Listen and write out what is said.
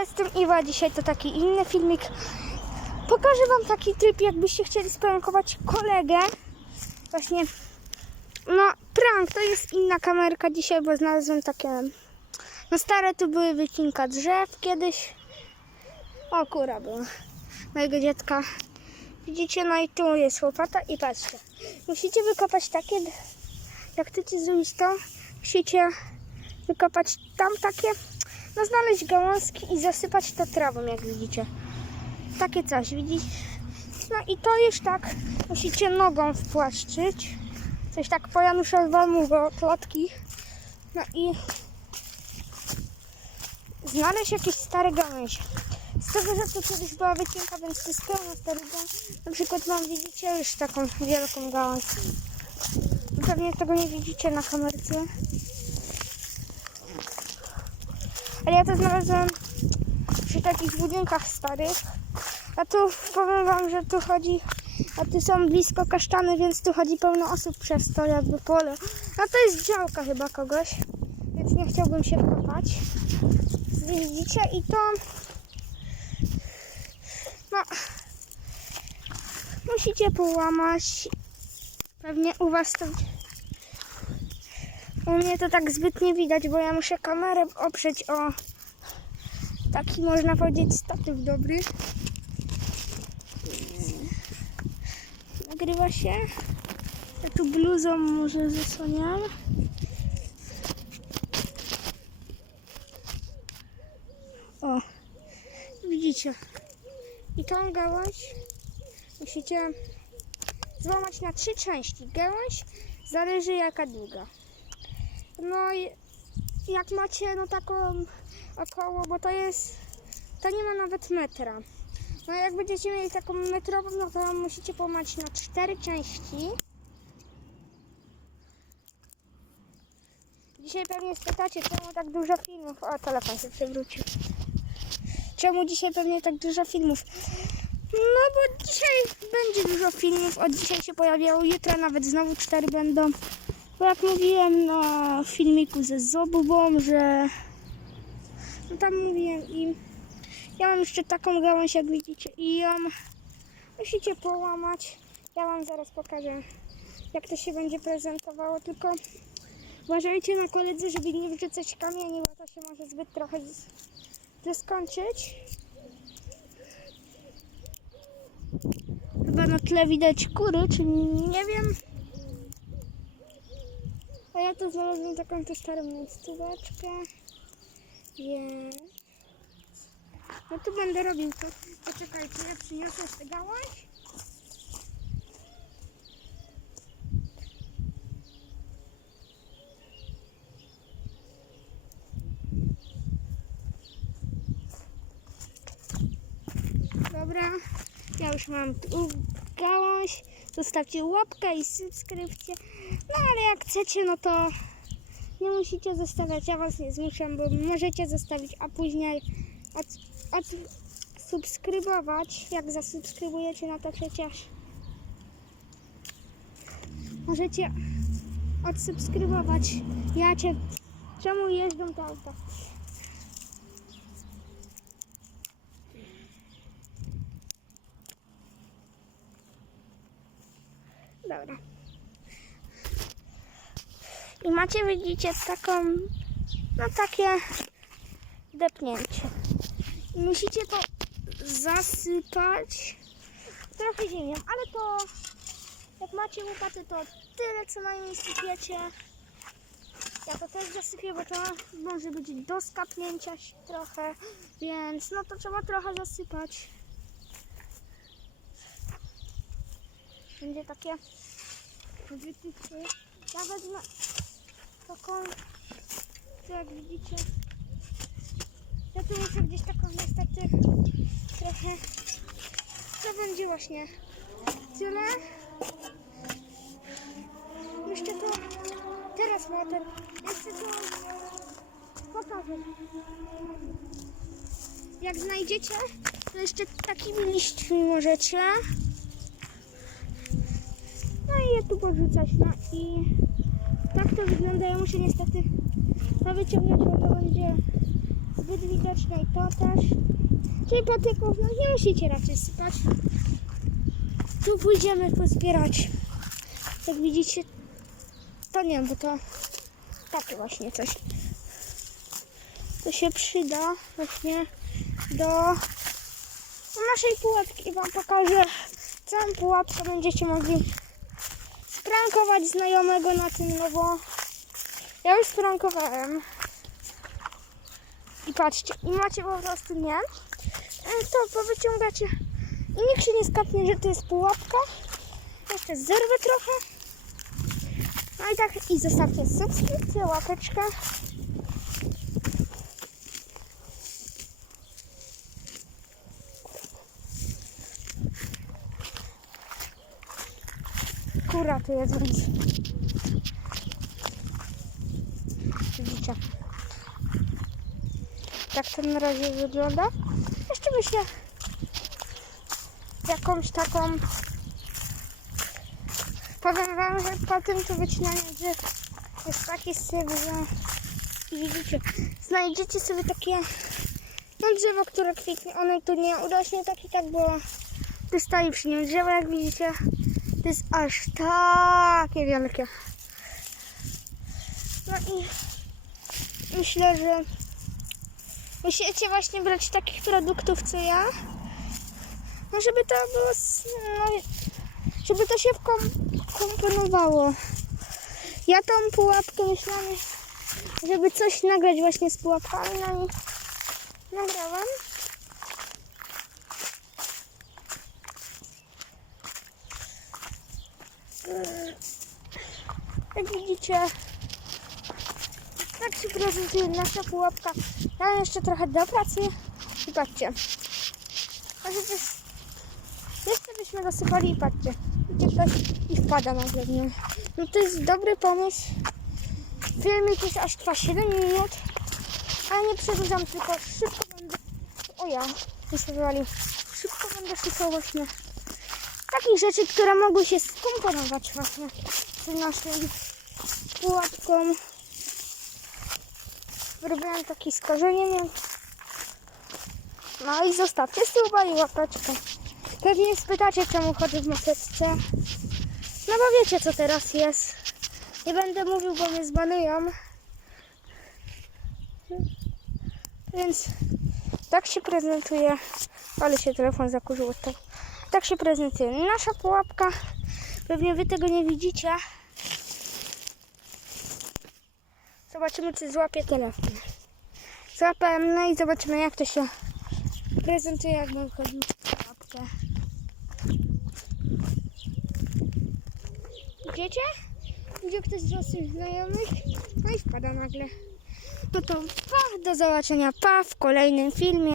Jestem Iwa, dzisiaj to taki inny filmik. Pokażę wam taki tryb, jakbyście chcieli sprankować kolegę. Właśnie, no prank, to jest inna kamerka dzisiaj, bo znalazłem takie, no stare tu były wycinka drzew kiedyś. O, kura była, mojego dziadka. Widzicie, no i tu jest łopata i patrzcie. Musicie wykopać takie, jak chcecie zrobić to, musicie wykopać tam takie, no znaleźć gałązki i zasypać to trawą, jak widzicie. Takie coś, widzicie? No i to już tak musicie nogą wpłaszczyć. Coś tak po Januszowi bo klatki. No i znaleźć jakieś stare gałęzie. Z tego, że to kiedyś była wycinka, więc to jest pełno starych. Na przykład mam, widzicie, już taką wielką gałąź. Pewnie tego nie widzicie na kamerce. Ale ja to znalazłem przy takich budynkach starych. A tu powiem wam, że tu chodzi, a tu są blisko kasztany, więc tu chodzi pełno osób przez to jakby pole. No to jest działka chyba kogoś, więc nie chciałbym się wkopać. Widzicie i to no musicie połamać. Pewnie u was to u mnie to tak zbyt nie widać, bo ja muszę kamerę oprzeć o taki można powiedzieć statyw dobry. Nagrywa się. Ja tu bluzą może zasłaniam. O, widzicie. I tą gałąź musicie złamać na trzy części. Gałąź zależy jaka długa. No i jak macie no taką około, bo to jest, to nie ma nawet metra. No jak będziecie mieli taką metrową, no to musicie połamać na cztery części. Dzisiaj pewnie spytacie, czemu tak dużo filmów. O, telefon się przewrócił. Czemu dzisiaj pewnie tak dużo filmów? No bo dzisiaj będzie dużo filmów. Od dzisiaj się pojawiało, jutro nawet znowu cztery będą. Bo jak mówiłem na filmiku ze Zobubą, że no tam mówiłem i ja mam jeszcze taką gałąź jak widzicie i ją musicie połamać. Ja wam zaraz pokażę jak to się będzie prezentowało, tylko uważajcie na koledzy, żeby nie wrzucać kamieni, bo to się może zbyt trochę z- źle skończyć. Chyba na tle widać kury, czy nie wiem. A ja tu znalazłem taką tu starą miejscóweczkę. Jest. No tu będę robił to. Poczekajcie, ja przyniosę tę gałąź. Dobra, ja już mam tu gałąź. Zostawcie łapkę i subskrypcję. No ale jak chcecie, no to nie musicie zostawiać. Ja was nie zmuszam, bo możecie zostawić, a później od, od subskrybować. Jak zasubskrybujecie, no to przecież możecie odsubskrybować. Ja cię. Czemu jeżdżą te? Dobra. I macie, widzicie, taką, no takie depnięcie. I musicie to zasypać trochę ziemią, ale to jak macie łopaty, to tyle co najmniej sypiecie. Ja to też zasypię, bo to może być do skapnięcia się trochę, więc no to trzeba trochę zasypać. Będzie takie wytypy. Ja wezmę taką, co jak widzicie, ja tu muszę gdzieś taką niestety trochę, to będzie właśnie tyle. Jeszcze to, teraz motor, jeszcze to pokażę. Jak znajdziecie, to jeszcze takimi liśćmi możecie. Je tu porzucać, no i tak to wygląda. Ja muszę niestety to wyciągnąć, bo to będzie zbyt widoczne i to też. Czyli patyków, no nie musicie raczej sypać. Tu pójdziemy pozbierać. Jak widzicie, to nie bo to takie właśnie coś. To się przyda właśnie do naszej pułapki. Wam pokażę całą pułapkę. Będziecie mogli sprankować znajomego na tym, no bo ja już sprankowałem. I patrzcie, i macie po prostu nie. E, To powyciągacie i nikt się nie skapnie, że to jest pułapka. Jeszcze zerwę trochę. No i tak, i zostawcie subskrypcję, łapeczkę. Kura tu jest, widzicie. Tak to na razie wygląda. Jeszcze myślę jakąś taką powiem wam, że po tym tu wycinaniu drzew jest taki syf, że widzicie, znajdziecie sobie takie no drzewo, które kwitnie, one tu nie urośnie tak i tak, tu stoi przy nim drzewo, jak widzicie, to jest aż takie wielkie. No i myślę, że musicie właśnie brać takich produktów, co ja, no żeby to było, no, żeby to się komponowało. Ja tą pułapkę myślałam, żeby coś nagrać właśnie z pułapkami, no i nagrałam. Jak widzicie, tak się prezentuje nasza pułapka. Ja jeszcze trochę dopracuję i patrzcie. Jeszcze byśmy dosypali i patrzcie. Idzie ktoś i wpada nagle w nią. No to jest dobry pomysł. Filmik jest aż trwa 7 minut. A nie przedłużam, tylko szybko będę... O ja, tu się wywalił. Szybko będę szukał właśnie takich rzeczy, które mogły się skomponować właśnie z naszą pułapką. Robiłam taki z korzeniem. No i zostawcie suba i łapeczkę. Pewnie spytacie, czemu chodzę w maseczce. No bo wiecie, co teraz jest. Nie będę mówił, bo mnie zbanują. Więc tak się prezentuje. Ale się telefon zakurzył od tego. Tak się prezentuje nasza pułapka. Pewnie wy tego nie widzicie. Zobaczymy, czy złapie telefon. Złapałem, no i zobaczymy, jak to się prezentuje, jak bym wchodził w pułapkę. Gdzie ktoś z waszych znajomych? No i wpada nagle. No to pa, do zobaczenia, pa w kolejnym filmie.